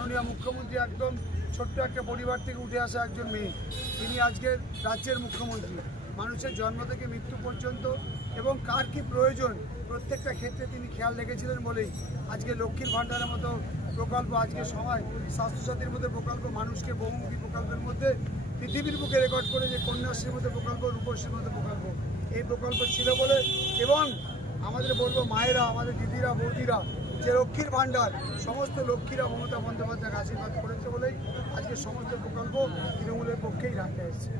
মাননীয় মুখ্যমন্ত্রী একদম ছোট্ট একটা পরিবার থেকে উঠে আসা একজন মেয়ে। তিনি আজকের রাজ্যের মুখ্যমন্ত্রী। মানুষের জন্ম থেকে মৃত্যু পর্যন্ত এবং কার কী প্রয়োজন প্রত্যেকটা ক্ষেত্রে তিনি খেয়াল রেখেছিলেন বলেই আজকে লক্ষ্মীর ভাণ্ডারের মতো প্রকল্প, আজকে সময় স্বাস্থ্যসাথীর মধ্যে প্রকল্প, মানুষকে বহুমুখী প্রকল্পের মধ্যে পৃথিবীর বুকে রেকর্ড করে যে কন্যাশ্রীর মধ্যে প্রকল্প, রূপশ্রীর মধ্যে প্রকল্প, এই প্রকল্প ছিল বলে এবং আমাদের বলবো মায়েরা, আমাদের দিদিরা, বৌদিরা যে লক্ষ্মীর ভাণ্ডার সমস্ত লক্ষ্মীরা মমতা বন্দ্যোপাধ্যায়কে আশীর্বাদ করেছে বলেই আজকে সমস্ত প্রকল্প তৃণমূলের পক্ষেই রাখতে এসেছে।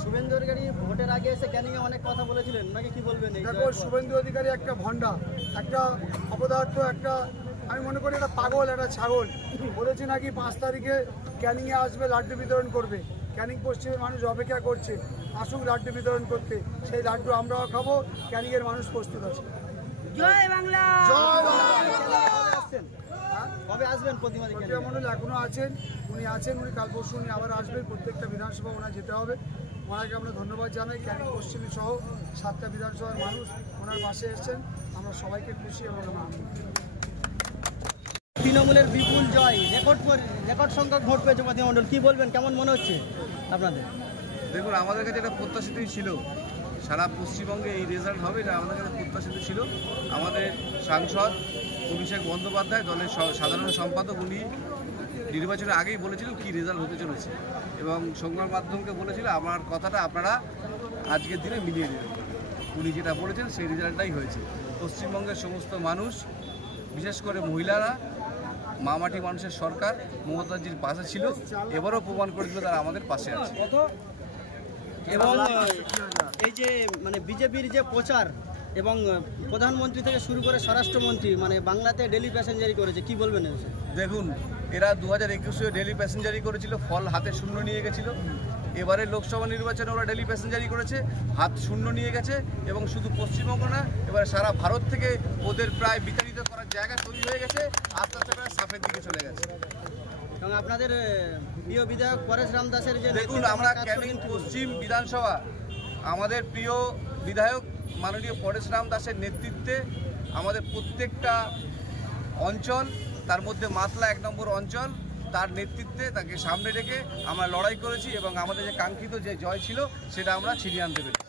শুভেন্দু অধিকারী ভোটের আগে এসে ক্যানিংয়ে অনেক কথা বলেছিলেন, নাকি কি বলবেন? দেখো, শুভেন্দু অধিকারী একটা ভণ্ডা, একটা অপদার্থ, একটা আমি মনে করি একটা পাগল, একটা ছাগল। বলেছে নাকি 5 তারিখে ক্যানিংয়ে আসবে, লাড্ডু বিতরণ করবে। ক্যানিং পশ্চিমের মানুষ অপেক্ষা করছে, আসুক লাড্ডু বিতরণ করতে। সেই লাড্ডু আমরাও খাবো, ক্যানিংয়ের মানুষ প্রস্তুত আছে। জয় বাংলা। জয় বাংলা। কবে আসবেন? প্রতিমা মণ্ডল এখনো আছেন, উনি আছেন, উনি কাল পরশু উনি আবার আসবেন। প্রত্যেকটা বিধানসভা ওনার যেতে হবে। ওনাকে আমরা ধন্যবাদ জানাই। ক্যানিং পশ্চিমী সহ 7টা বিধানসভার মানুষ ওনার পাশে এসেছেন। আমরা সবাইকে খুশি এবং আমরা আনন্দিত। তৃণমূলের বিপুল জয়, রেকর্ড সংখ্যক ভোট পেয়েছে প্রতিমা মণ্ডল, কি বলবেন? কেমন মনে হচ্ছে আপনাদের? দেখুন, আমাদের কাছে এটা প্রত্যাশিতই ছিল, সারা পশ্চিমবঙ্গে এই রেজাল্ট হবে এটা আমাদের কাছে প্রত্যাশিত ছিল। আমাদের সাংসদ অভিষেক বন্দ্যোপাধ্যায়, দলের সাধারণ সম্পাদক, উনি নির্বাচনের আগেই বলেছিলেন কী রেজাল্ট হতে চলেছে এবং সংবাদ মাধ্যমকে বলেছিল আমার কথাটা আপনারা আজকের দিনে মিলিয়ে দেবেন। উনি যেটা বলেছেন সেই রেজাল্টটাই হয়েছে। পশ্চিমবঙ্গের সমস্ত মানুষ, বিশেষ করে মহিলারা, মামাটি মানুষের সরকার মমতাজির পাশে ছিল, এবারও প্রমাণ করে দিল তারা আমাদের পাশে আছে। এবং এই যে মানে বিজেপির যে প্রচার এবং প্রধানমন্ত্রী থেকে শুরু করে স্বরাষ্ট্রমন্ত্রী মানে বাংলাতে ডেলি প্যাসেঞ্জারি করেছে, কি বলবেন? দেখুন, এরা 2021-এ ডেলি প্যাসেঞ্জারি করেছিল, ফল হাতে শূন্য নিয়ে গেছিল। এবারে লোকসভা নির্বাচনে ওরা ডেলি প্যাসেঞ্জারি করেছে, হাত শূন্য নিয়ে গেছে এবং শুধু পশ্চিমবঙ্গ না, এবারে সারা ভারত থেকে ওদের প্রায় বিতাড়িত করার জায়গা তৈরি হয়ে গেছে। আস্তে আস্তে প্রায় সাফের দিকে চলে গেছে। এবং আপনাদের প্রিয় বিধায়ক পরেশ রামদাসের যে দেখুন, আমরা ক্যানিং পশ্চিম বিধানসভা আমাদের প্রিয় বিধায়ক মাননীয় পরেশ রামদাসের নেতৃত্বে আমাদের প্রত্যেকটা অঞ্চল, তার মধ্যে মাতলা 1 নম্বর অঞ্চল, তার নেতৃত্বে তাকে সামনে রেখে আমরা লড়াই করেছি এবং আমাদের যে কাঙ্ক্ষিত যে জয় ছিল সেটা আমরা ছিনিয়ে আনতে পেরেছি।